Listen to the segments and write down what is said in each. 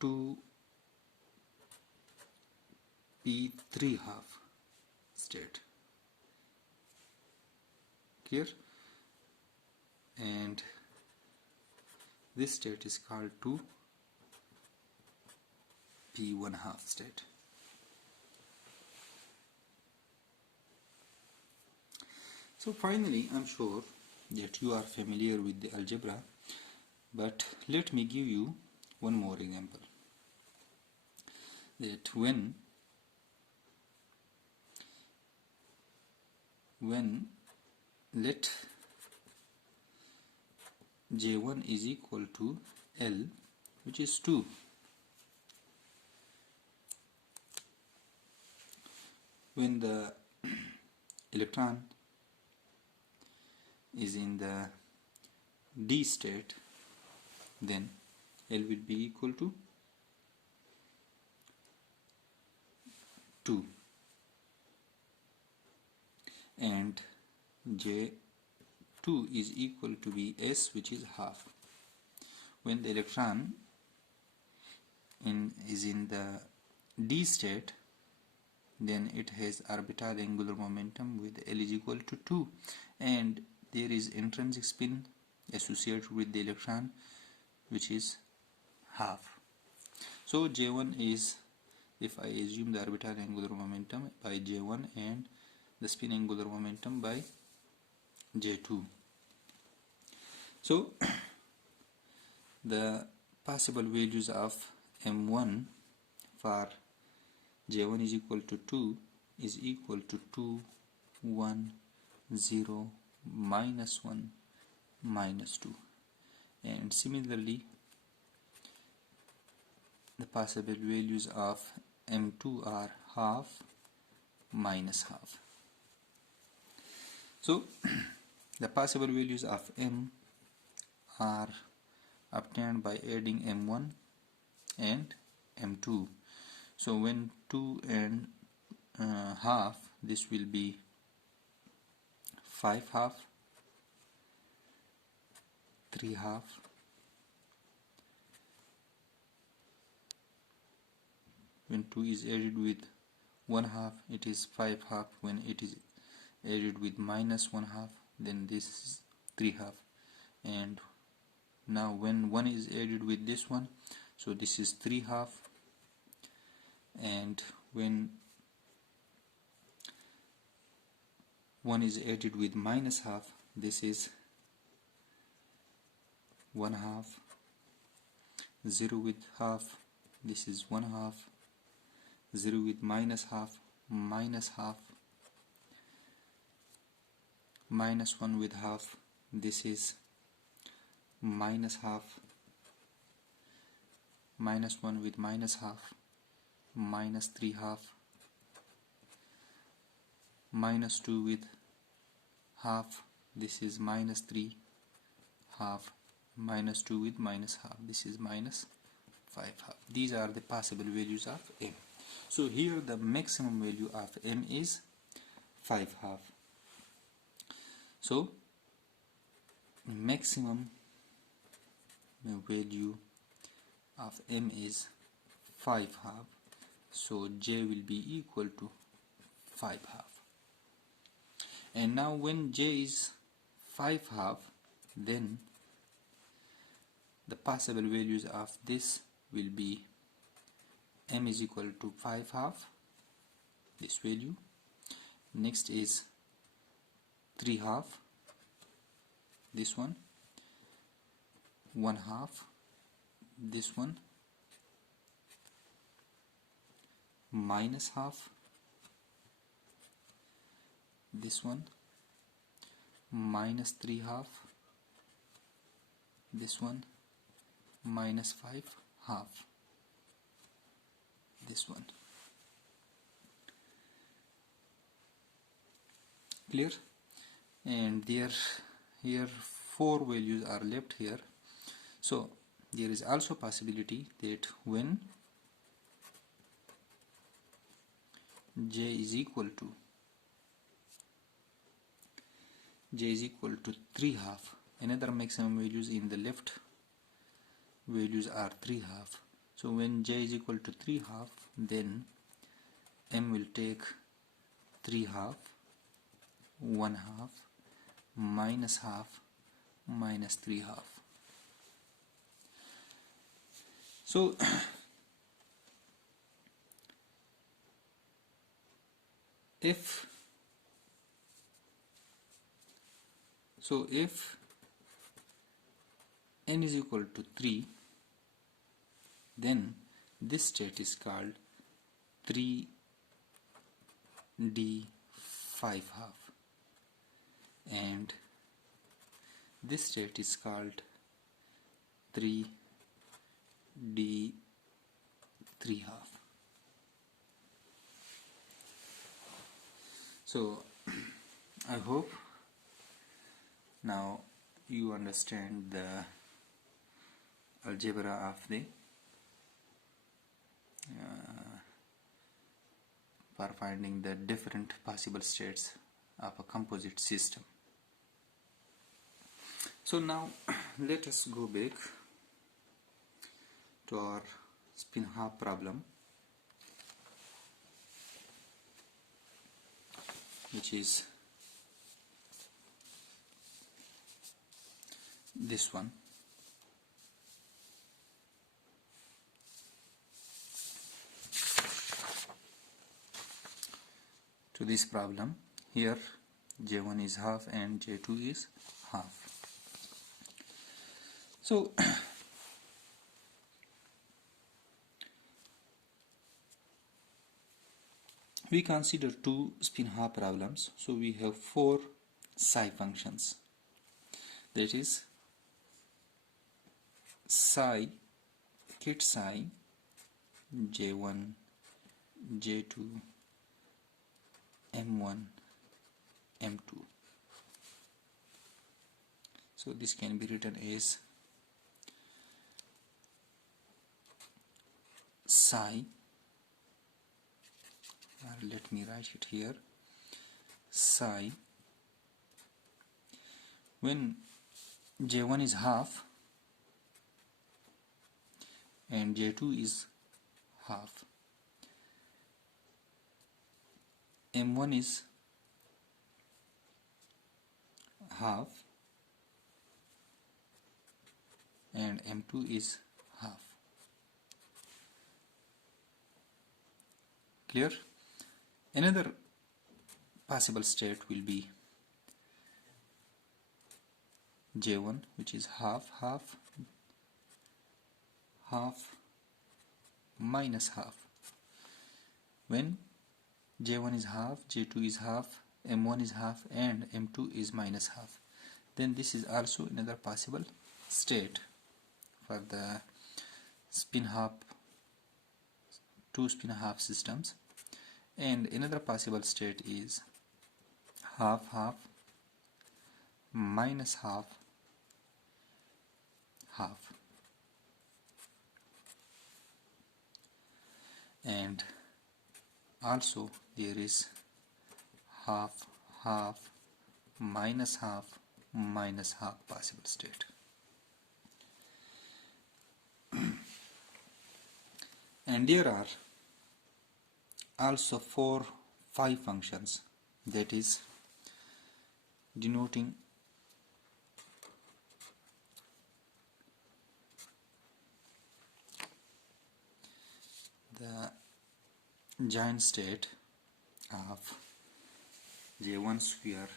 to P3 half state. Clear? And this state is called to P1 half state. So finally, I'm sure that you are familiar with the algebra, but let me give you one more example. That when let J1 is equal to L, which is 2. When the electron is in the D state, then L will be equal to 2 and J2 is equal to be S, which is half. When the electron is in the D state, then it has orbital angular momentum with L is equal to 2, and there is intrinsic spin associated with the electron, which is half. So J1 is, if I assume the orbital angular momentum by J1 and the spin angular momentum by J2. So the possible values of M1 for J1 is equal to 2 is equal to 2, 1, 0, minus 1, minus 2. And similarly, the possible values of M2 are half, minus half. So the possible values of M are obtained by adding M1 and M2. So when 2 and half, this will be 5 half, 3 half, when 2 is added with 1 half, it is 5 half. When it is added with minus 1 half, then this is 3 half. And now when 1 is added with this one, so this is 3 half. And when 1 is added with minus half, this is 1 half. 0 with half, this is 1 half. 0 with minus half, minus half. Minus 1 with half, this is minus half. Minus 1 with minus half, minus 3 half. Minus 2 with half, this is minus 3 half. Minus 2 with minus half, this is minus 5 half. These are the possible values of M. So here the maximum value of M is 5 half. So maximum value of M is 5 half. So J will be equal to 5 half. And now when J is 5 half, then the possible values of this will be M is equal to 5 half, this value. Next is 3 half, this one. 1 half, this one. Minus half, this one. Minus 3 half, this one. Minus 5 half, this one. Clear? And here 4 values are left here. So there is also possibility that when J is equal to 3 half, another maximum values in the left values are 3 half. So when j is equal to 3 half, then m will take 3 half, 1 half, minus half, minus 3 half. So if n is equal to 3, then this state is called 3d 5 half, and this state is called 3d 3 half. So I hope now you understand the algebra of the for finding the different possible states of a composite system. So now let us go back to our spin half problem, which is this one. To this problem, here J1 is half and J2 is half. So we consider two spin half problems. So we have four psi functions, that is psi, kit psi, J1, J2, M1, M2. So this can be written as psi, let me write it here, psi, when J1 is half and J2 is half, M1 is half and M2 is half. Clear? Another possible state will be J1, which is half, half, half, minus half. When J1 is half, J2 is half, M1 is half and M2 is minus half, then this is also another possible state for the spin half, two spin half systems. And another possible state is half, half, minus half, half. And also there is half, half, minus half, minus half possible state. And there are also 4 phi functions, that is denoting the giant state of J1 square,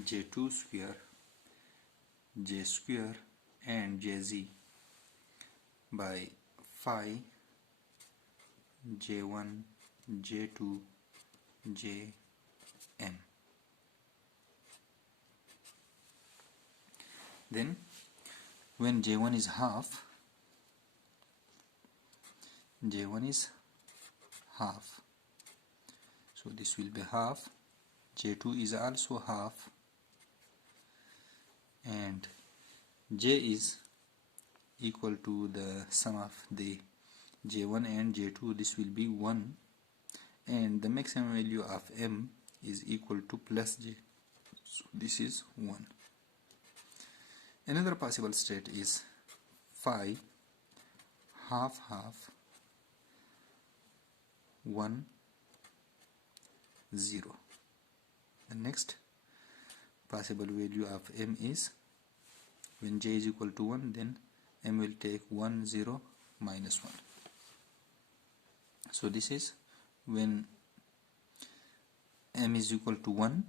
J2 square, J square and Jz by phi J1, J2, Jm. Then when J1 is half, J1 is half, so this will be half, J2 is also half, and J is equal to the sum of the J1 and J2, this will be 1, and the maximum value of M is equal to plus J, so this is 1. Another possible state is phi half, half, 1 0. The next possible value of m is, when j is equal to 1, then m will take 1 0 minus 1. So this is when m is equal to 1,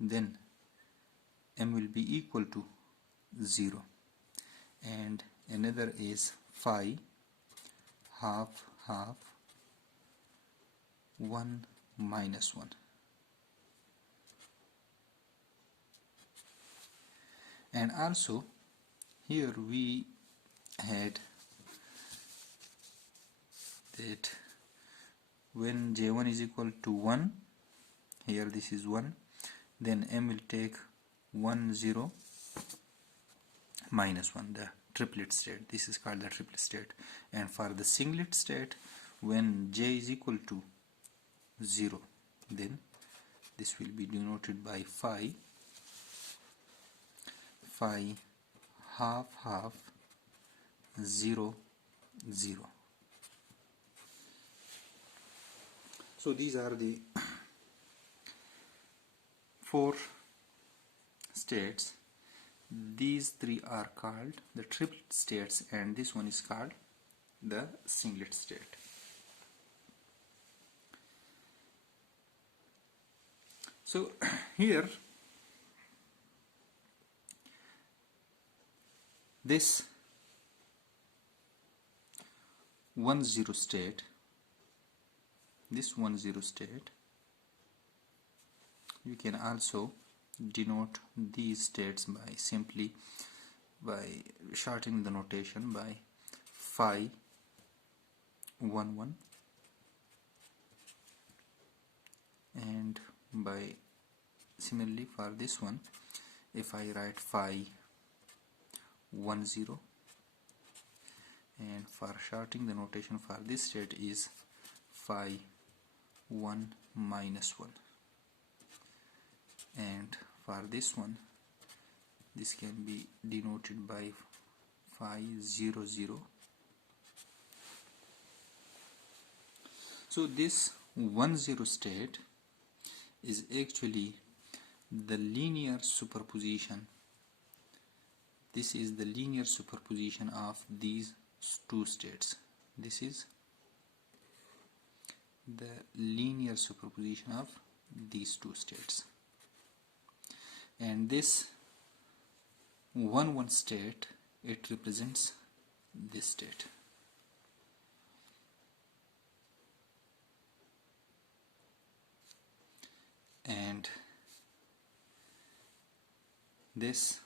then m will be equal to 0, and another is phi half half 1 minus 1. And also here we had that when j1 is equal to 1, here this is 1, then m will take 1 0 minus 1, the triplet state. This is called the triplet state. And for the singlet state, when j is equal to 0, then this will be denoted by phi half half 0 0. So these are the 4 states. These 3 are called the triplet states, and this one is called the singlet state. So here this 1 0 state, you can also denote these states by simply shortening the notation by phi 1 1, and by similarly for this one, if I write phi 1 0, and for shortening the notation for this state is phi 1 minus 1, and for this one, this can be denoted by phi 0 0. So this 1 0 state is actually the linear superposition. This is the linear superposition of these 2 states. This is the linear superposition of these 2 states. And this 1 1 state, it represents this state. And this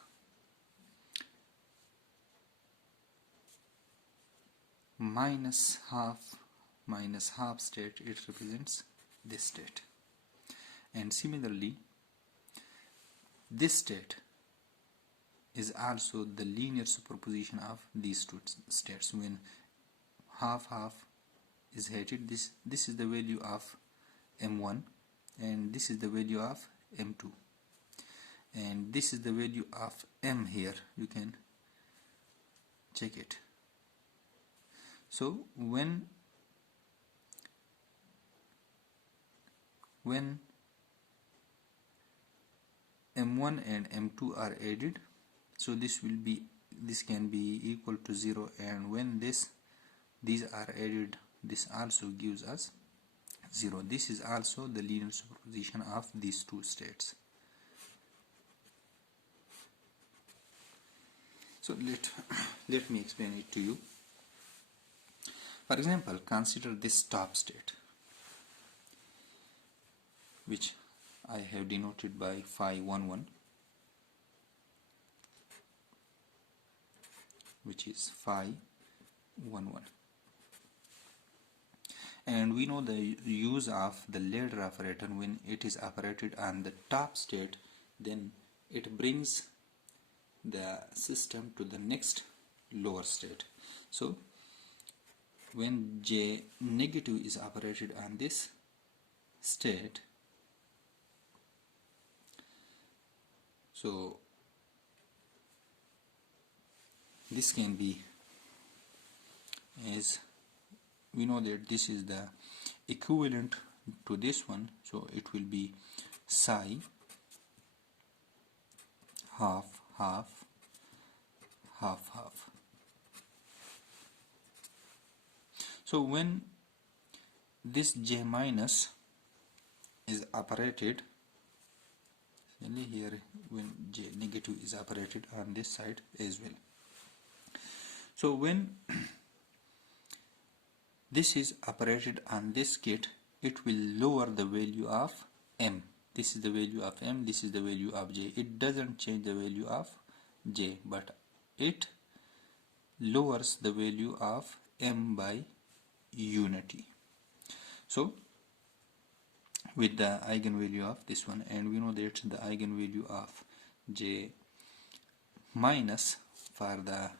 minus half state, it represents this state. And similarly, this state is also the linear superposition of these 2 states. When half half is added, this is the value of m1, and this is the value of m2, and this is the value of m here. You can check it. So when m1 and m2 are added, so this can be equal to 0, and when these are added, this also gives us 0. This is also the linear superposition of these 2 states. So let me explain it to you. For example, consider this top state, which I have denoted by phi 1 1, which is phi 1 1. And we know the use of the ladder operator. When it is operated on the top state, then it brings the system to the next lower state. So when J negative is operated on this state, so this can be as we know that this is the equivalent to this one, so it will be psi half half half half. So when this J minus is operated, here when J negative is operated on this side as well. So when this is operated on this gate, it will lower the value of M. This is the value of M, this is the value of J. It doesn't change the value of J, but it lowers the value of M by unity. So with the eigenvalue of this one, and we know that the eigenvalue of J minus for the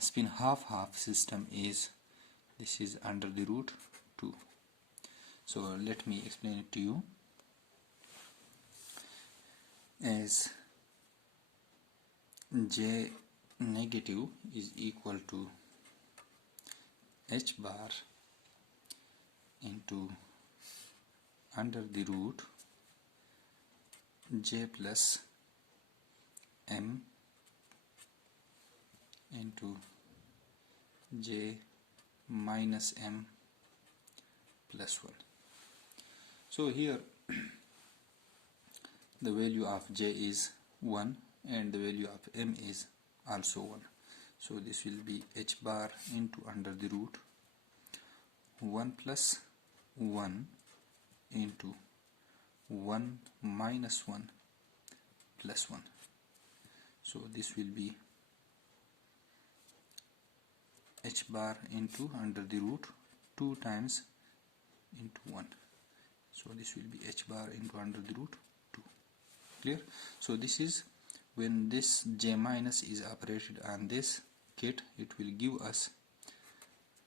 spin half-half system is, this is under the root 2. So let me explain it to you. As J negative is equal to h bar into under the root J plus M into J minus M plus 1. So here the value of J is 1 and the value of M is also 1. So this will be h bar into under the root 1 plus 1 into 1 minus 1 plus 1. So this will be h bar into under the root 2 times into 1. So this will be h bar into under the root 2. Clear? So this is when this J minus is operated on this gate, it will give us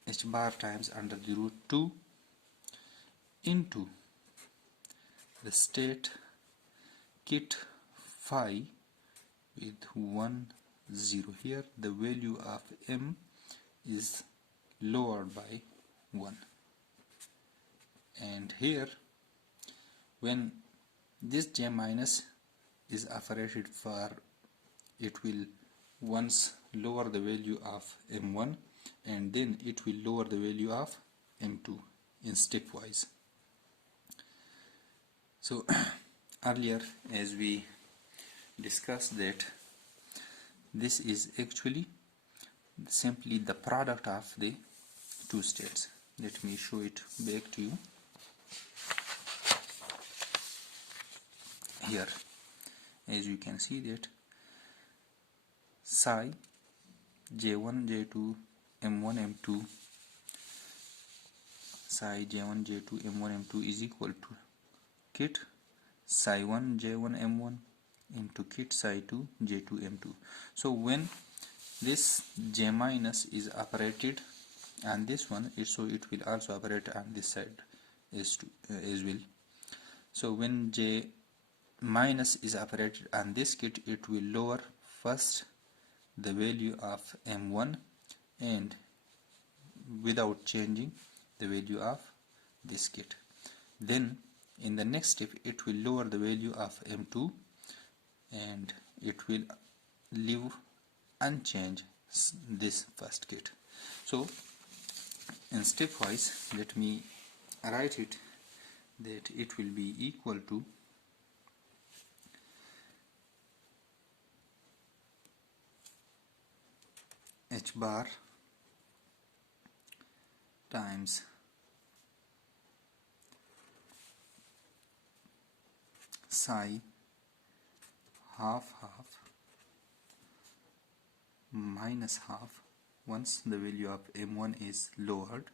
h bar times under the root 2 into the state kit phi with 1 0. Here the value of M is lowered by 1, and here when this J minus is operated for, it will once lower the value of M1 and then it will lower the value of M2 in stepwise. So earlier as we discussed that this is actually simply the product of the two states. Let me show it back to you. Here as you can see that psi J1 J2 M1 M2 psi J1 J2 M1 M2 is equal to kit psi 1 J1 M1 into kit psi 2 J2 M2. So when this J minus is operated on this one, so it will also operate on this side as well. So when J minus is operated on this kit, it will lower first the value of M1 and without changing the value of this kit. Then in the next step it will lower the value of M2 and it will leave unchanged this first kit. So in stepwise, let me write it that it will be equal to h bar times psi half half minus half once the value of M1 is lowered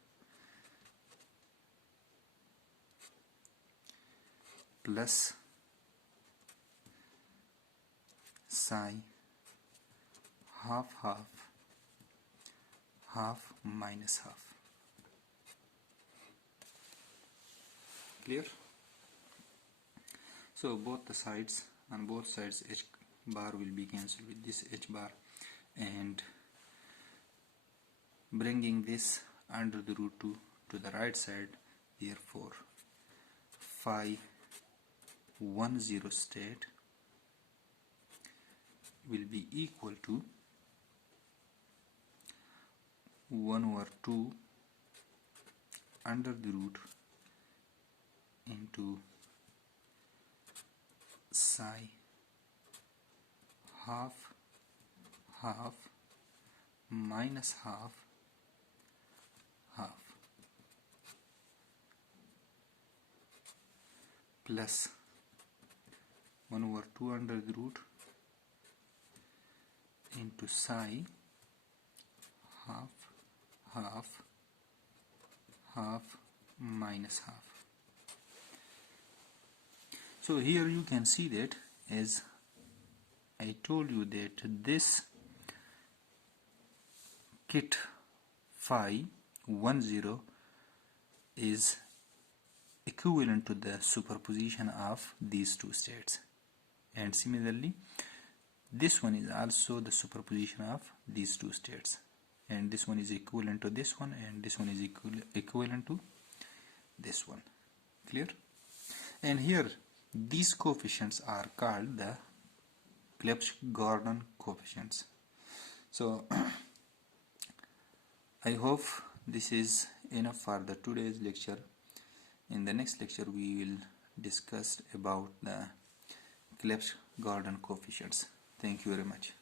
plus psi half half half minus half. Clear? So both the sides, on both sides h bar will be cancelled with this h bar, and bringing this under the root 2 to the right side. Therefore phi 10 state will be equal to 1/2 under the root into psi half half minus half half plus 1/2 under the root into psi half half half minus half. So here you can see that, as I told you, that this kit phi 10 is equivalent to the superposition of these two states, and similarly this one is also the superposition of these two states, and this one is equivalent to this one, and this one is equivalent to this one. Clear? And here these coefficients are called the Lec-Gordon coefficients. So I hope this is enough for the today's lecture. In the next lecture we will discuss about the Lec-Gordon coefficients. Thank you very much.